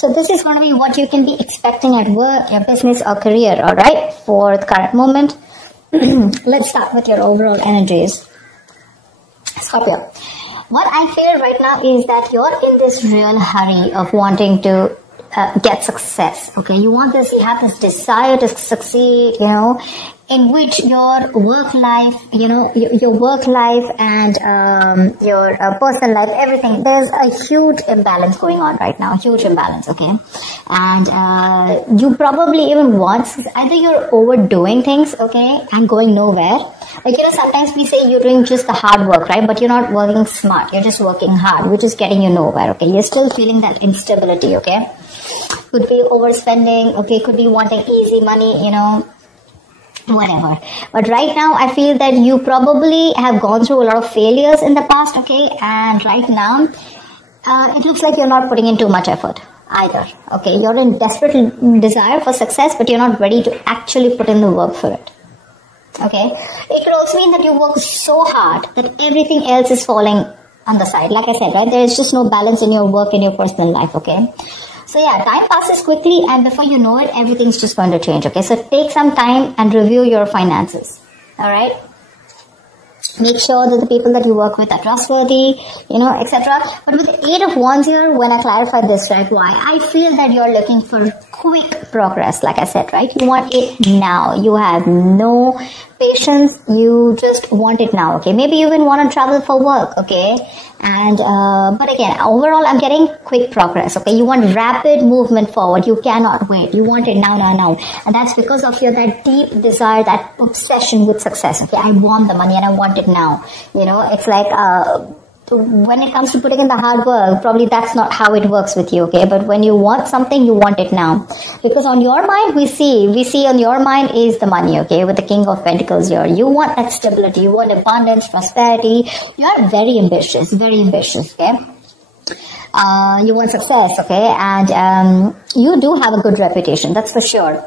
So this is going to be what you can be expecting at work, your business or career, all right, for the current moment. Let's start with your overall energies. Scorpio, what I feel right now is that you're in this real hurry of wanting to get success. Okay, you have this desire to succeed, you know, in which your work life, you know, your work life and your personal life, everything, there's a huge imbalance going on right now, huge imbalance, okay? And you probably even want, either you're overdoing things, okay, and going nowhere. Like, you know, sometimes we say you're doing just the hard work, right? But you're not working smart, you're just working hard, which is getting you nowhere, okay? You're still feeling that instability, okay? Could be overspending, okay, could be wanting easy money, you know, whatever. But right now I feel that you probably have gone through a lot of failures in the past, okay, and right now it looks like you're not putting in too much effort either, okay? You're in desperate desire for success, but you're not ready to actually put in the work for it, okay? It could also mean that you work so hard that everything else is falling on the side. Like I said, right, there is just no balance in your work and your personal life, okay? So yeah, time passes quickly and before you know it, everything's just going to change, okay? So take some time and review your finances, alright? Make sure that the people that you work with are trustworthy, you know, etc. But with the 8 of Wands here, when I clarify this, right, why? I feel that you're looking for quick progress, like I said, right? You want it now. You have no patience. You just want it now, okay? Maybe you even want to travel for work, okay? And but again, overall I'm getting quick progress, okay? You want rapid movement forward. You cannot wait. You want it now, and that's because of your that deep desire, that obsession with success, okay? I want the money and I want it now, you know. It's like when it comes to putting in the hard work, probably that's not how it works with you, okay? But when you want something, you want it now, because on your mind we see on your mind is the money, okay? With the King of Pentacles here, you want that stability, you want abundance, prosperity. You are very ambitious, okay? You want success, okay? And you do have a good reputation, that's for sure.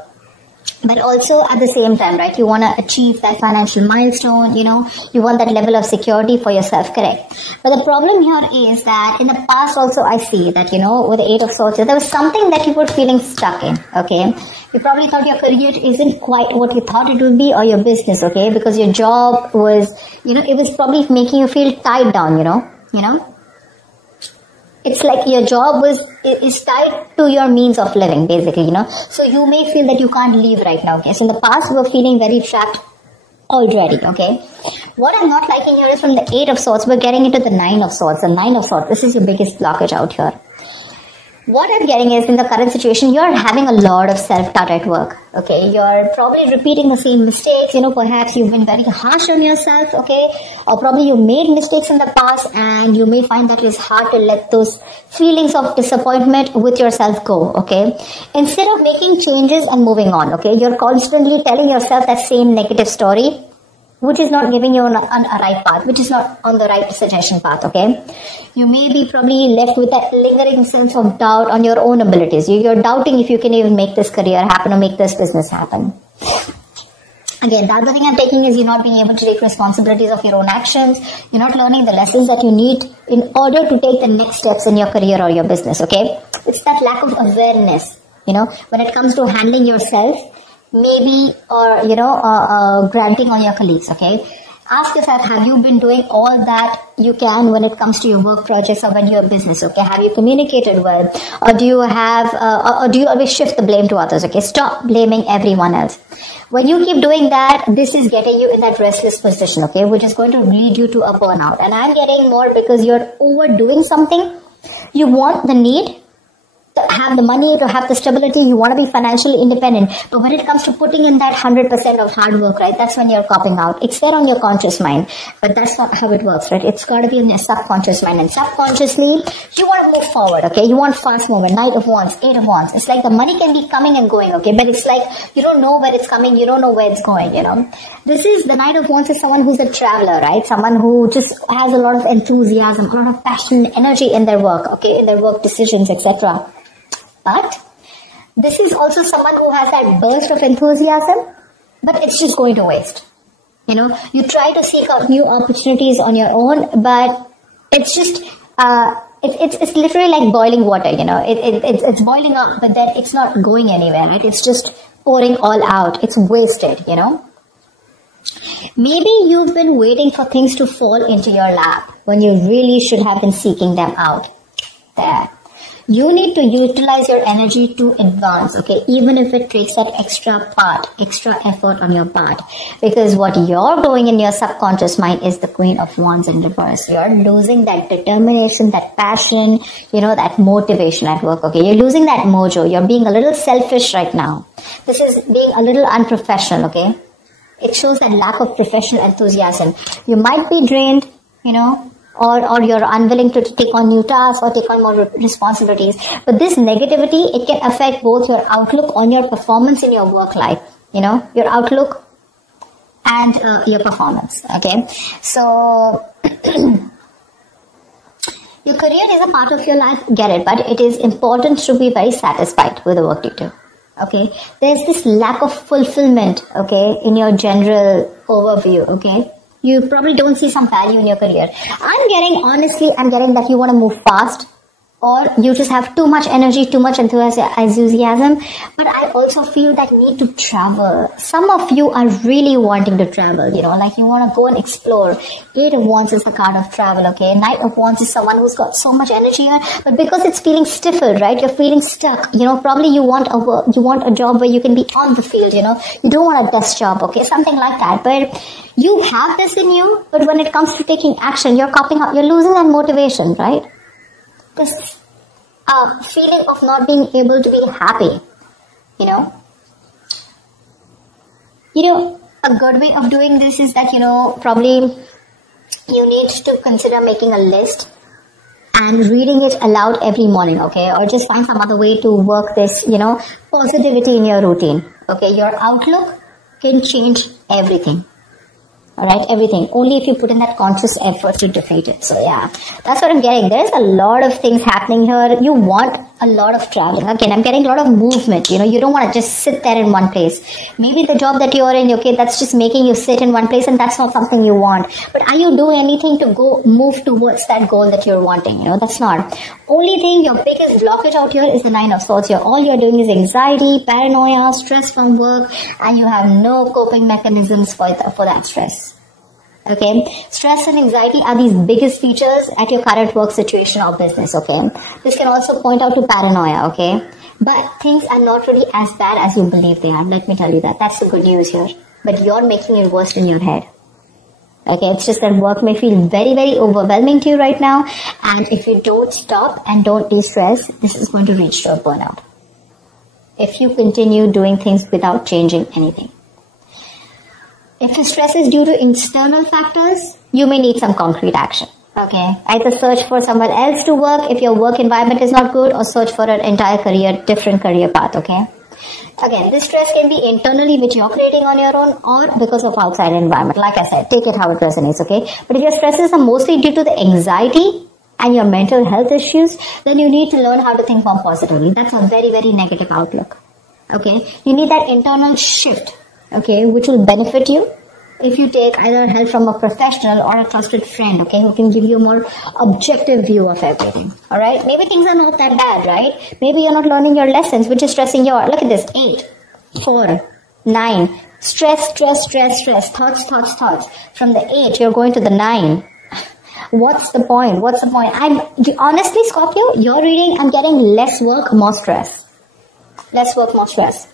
But also at the same time, right, you want to achieve that financial milestone, you know, you want that level of security for yourself, correct? But the problem here is that in the past also I see that, you know, with the 8 of Swords, there was something that you were feeling stuck in, okay? You probably thought your career isn't quite what you thought it would be, or your business, okay? Because your job was, you know, it was probably making you feel tied down, you know? It's like your job is tied to your means of living, basically, you know. So you may feel that you can't leave right now, okay. So in the past, you were feeling very trapped already, okay. What I'm not liking here is from the 8 of Swords, we're getting into the 9 of Swords. The 9 of Swords, this is your biggest blockage out here. What I'm getting is, in the current situation, you're having a lot of self-doubt at work, okay? You're probably repeating the same mistakes, you know, perhaps you've been very harsh on yourself, okay? Or probably you made mistakes in the past and you may find that it's hard to let those feelings of disappointment with yourself go, okay? Instead of making changes and moving on, okay? You're constantly telling yourself that same negative story, which is not giving you on a right path, which is not on the right suggestion path, okay? You may be probably left with that lingering sense of doubt on your own abilities. You're doubting if you can even make this career happen or make this business happen. Again, the other thing I'm taking is you're not being able to take responsibilities of your own actions. You're not learning the lessons that you need in order to take the next steps in your career or your business, okay? It's that lack of awareness, you know, when it comes to handling yourself, maybe, or, you know, granting on your colleagues, okay? Ask yourself, have you been doing all that you can when it comes to your work projects or when you're a business, okay? Have you communicated well? Or do you have, or do you always shift the blame to others, okay? Stop blaming everyone else. When you keep doing that, this is getting you in that restless position, okay? Which is going to lead you to a burnout. And I'm getting more because you're overdoing something. You want the need to have the money, to have the stability, you want to be financially independent. But when it comes to putting in that 100% of hard work, right, that's when you're copping out. It's there on your conscious mind, but that's not how it works, right? It's got to be in your subconscious mind, and subconsciously, you want to move forward, okay? You want fast movement, Knight of Wands, 8 of Wands. It's like the money can be coming and going, okay? But it's like, you don't know where it's coming, you don't know where it's going, you know? This is, the Knight of Wands is someone who's a traveler, right? Someone who just has a lot of enthusiasm, a lot of passion, energy in their work, okay? In their work decisions, etc. But this is also someone who has that burst of enthusiasm, but it's just going to waste. You know, you try to seek out new opportunities on your own, but it's just, it's literally like boiling water, you know. It's boiling up, but then it's not going anywhere, right? It's just pouring all out. It's wasted, you know. Maybe you've been waiting for things to fall into your lap when you really should have been seeking them out. There. You need to utilize your energy to advance, okay? Even if it takes that extra effort on your part. Because what you're doing in your subconscious mind is the Queen of Wands in reverse. You're losing that determination, that passion, you know, that motivation at work, okay? You're losing that mojo. You're being a little selfish right now. This is being a little unprofessional, okay? It shows that lack of professional enthusiasm. You might be drained, you know, or you're unwilling to take on new tasks or take on more responsibilities. But this negativity, it can affect both your outlook on your performance in your work life, you know, your outlook and your performance, okay? So, your career is a part of your life, get it, but it is important to be very satisfied with the work you do. Okay, there's this lack of fulfillment, okay, in your general overview, okay. You probably don't see some value in your career. Honestly, I'm getting that you want to move fast, or you just have too much energy, too much enthusiasm. But I also feel that need to travel. Some of you are really wanting to travel, you know, like you want to go and explore. 8 of Wands is the card of travel, okay. Knight of Wands is someone who's got so much energy here, but because it's feeling stifled, right? You're feeling stuck, you know, probably you want a job where you can be on the field, you know. You don't want a desk job, okay, something like that. But you have this in you, but when it comes to taking action, you're copping up, you're losing that motivation, right? This feeling of not being able to be happy, you know. A good way of doing this is that, you know, probably you need to consider making a list and reading it aloud every morning, okay? Or just find some other way to work this, you know, positivity in your routine, okay? Your outlook can change everything. Alright, everything. Only if you put in that conscious effort to defeat it. So yeah, that's what I'm getting. There's a lot of things happening here. You want a lot of traveling. Again, I'm getting a lot of movement. You know, you don't want to just sit there in one place. Maybe the job that you're in, okay, that's just making you sit in one place, and that's not something you want. But are you doing anything to move towards that goal that you're wanting? You know, that's not. Only thing, your biggest blockage out here is the 9 of Swords here. All you're doing is anxiety, paranoia, stress from work, and you have no coping mechanisms for that stress. Okay, stress and anxiety are these biggest features at your current work situation or business, okay? This can also point out to paranoia, okay? But things are not really as bad as you believe they are. Let me tell you that. That's the good news here. But you're making it worse in your head. Okay, it's just that work may feel very, very overwhelming to you right now. And if you don't stop and don't de-stress, this is going to reach to a burnout. If you continue doing things without changing anything. If the stress is due to external factors, you may need some concrete action. Okay, either search for somewhere else to work if your work environment is not good, or search for an entire different career path, okay? Again, this stress can be internally, which you're creating on your own, or because of outside environment. Like I said, take it how it resonates, okay? But if your stresses are mostly due to the anxiety and your mental health issues, then you need to learn how to think more positively. That's a very, very negative outlook, okay? You need that internal shift, okay, which will benefit you if you take either help from a professional or a trusted friend, okay, who can give you a more objective view of everything. Alright, maybe things are not that bad, right? Maybe you're not learning your lessons, which is stressing you out. Look at this, 8, 4, 9, stress, thoughts. From the 8, you're going to the 9. What's the point? Honestly, Scorpio, you're reading, I'm getting less work, more stress. Less work, more stress.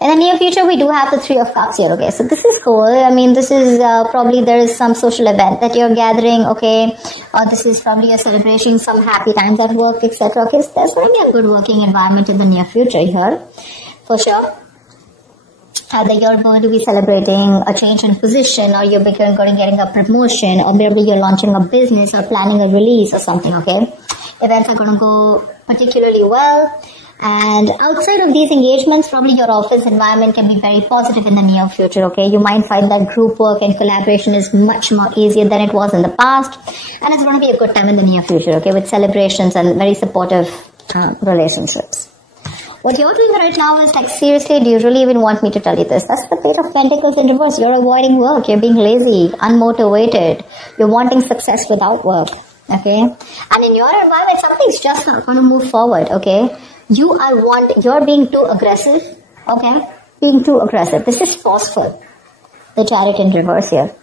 In the near future, we do have the 3 of Cups here, okay? So this is cool. I mean, this is probably there is some social event that you're gathering, okay? Or this is probably a celebration, some happy times at work, etc. Okay, so there's going to be a good working environment in the near future here, for sure. Either you're going to be celebrating a change in position, or you're getting a promotion, or maybe you're launching a business or planning a release or something, okay? Events are going to go particularly well. And outside of these engagements, probably your office environment can be very positive in the near future, okay? You might find that group work and collaboration is much more easier than it was in the past. And it's going to be a good time in the near future, okay? With celebrations and very supportive relationships. What you're doing right now is like, seriously, do you really even want me to tell you this? That's the Page of Pentacles in reverse. You're avoiding work. You're being lazy, unmotivated. You're wanting success without work. Okay? And in your environment, something's just not going to move forward. Okay? You're being too aggressive. Okay? Being too aggressive. This is forceful. The Chariot in reverse here.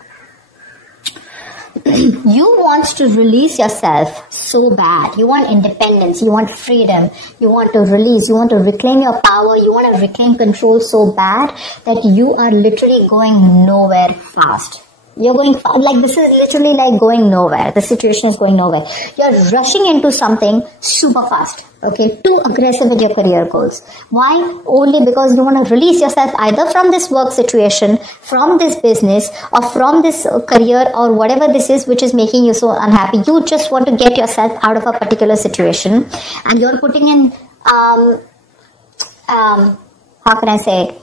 You want to release yourself so bad. You want independence. You want freedom. You want to release. You want to reclaim your power. You want to reclaim control so bad that you are literally going nowhere fast. You're going like, this is literally like going nowhere. The situation is going nowhere. You're rushing into something super fast. Okay, too aggressive with your career goals. Why? Only because you want to release yourself either from this work situation, from this business, or from this career, or whatever this is which is making you so unhappy. You just want to get yourself out of a particular situation, and you're putting in how can I say it?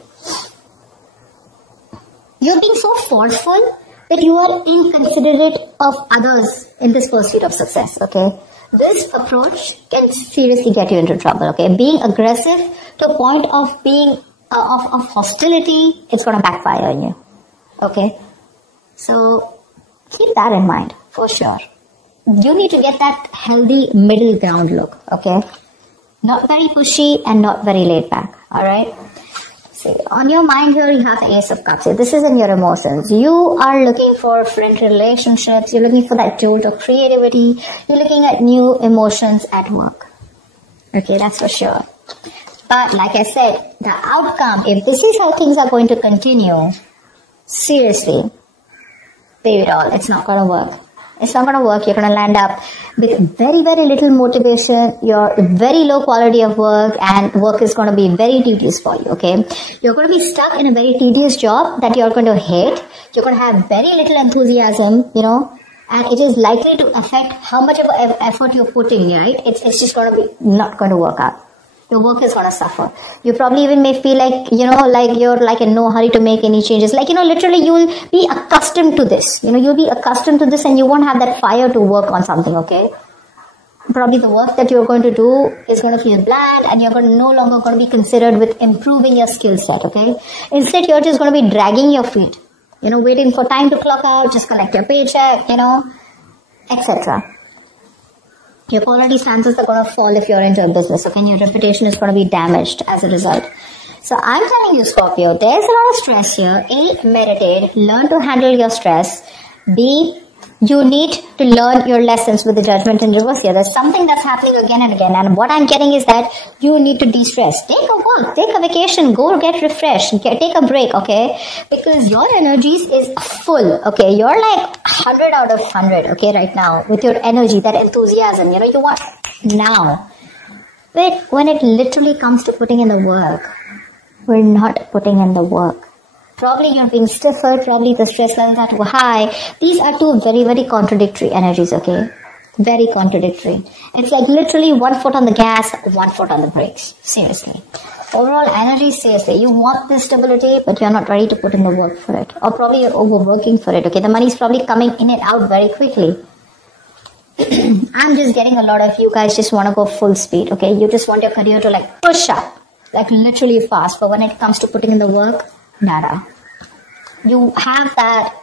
You're being so forceful that you are inconsiderate of others in this pursuit of success. Okay. This approach can seriously get you into trouble, okay? Being aggressive to a point of being, of hostility, it's going to backfire on you, okay? So, keep that in mind, for sure. You need to get that healthy middle ground look, okay? Not very pushy and not very laid back, alright? See, on your mind here, you have the Ace of Cups. This is in your emotions. You are looking for friend relationships. You're looking for that jolt of creativity. You're looking at new emotions at work. Okay, that's for sure. But like I said, the outcome, if this is how things are going to continue, seriously, baby doll, it's not going to work. It's not going to work. You're going to land up with very, very little motivation. Your very low quality of work, and work is going to be very tedious for you, okay? You're going to be stuck in a very tedious job that you're going to hate. You're going to have very little enthusiasm, you know, and it is likely to affect how much of effort you're putting, right? It's just going to be not going to work out. Your work is going to suffer. You probably even may feel like, you know, like you're like in no hurry to make any changes. Like, you know, literally you'll be accustomed to this. You know, you'll be accustomed to this and you won't have that fire to work on something, okay? Probably the work that you're going to do is going to feel bland, and you're no longer going to be considered with improving your skill set, okay? Instead, you're just going to be dragging your feet. You know, waiting for time to clock out, just collect your paycheck, you know, etc. Your quality stances are going to fall if you're into a business, okay? And your reputation is going to be damaged as a result. So I'm telling you, Scorpio, there's a lot of stress here. A, meditate, learn to handle your stress. B, you need to learn your lessons with the Judgment in reverse here. There's something that's happening again and again. And what I'm getting is that you need to de-stress. Take a walk, take a vacation, go get refreshed, take a break, okay? Because your energies is full, okay? You're like 100 out of 100, okay, right now. With your energy, that enthusiasm, you know, you want now. But when it literally comes to putting in the work, we're not putting in the work. Probably you're being stiffer, probably the stress levels are too high. These are two very, very contradictory energies, okay? Very contradictory. It's like literally 1 foot on the gas, 1 foot on the brakes. Seriously. Overall energy, seriously. You want this stability, but you're not ready to put in the work for it. Or probably you're overworking for it, okay? The money's probably coming in and out very quickly. I'm just getting a lot of you guys just want to go full speed, okay? You just want your career to like push up, like literally fast. But when it comes to putting in the work, nada. You have that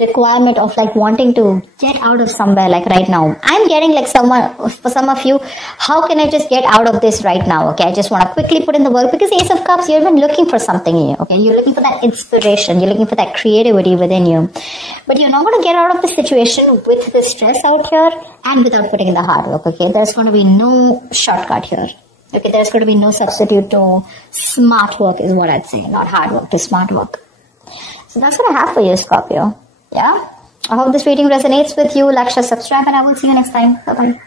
requirement of like wanting to get out of somewhere, like right now. I'm getting like for some of you, how can I just get out of this right now? Okay, I just want to quickly put in the work, because Ace of Cups, you're even looking for something here. Okay, you're looking for that inspiration, you're looking for that creativity within you, but you're not going to get out of the situation with the stress out here and without putting in the hard work. Okay, there's going to be no shortcut here. Okay, there's going to be no substitute to smart work is what I'd say. Not hard work, to smart work. So that's what I have for you, Scorpio. Yeah? I hope this reading resonates with you. Like, share, subscribe, and I will see you next time. Bye-bye.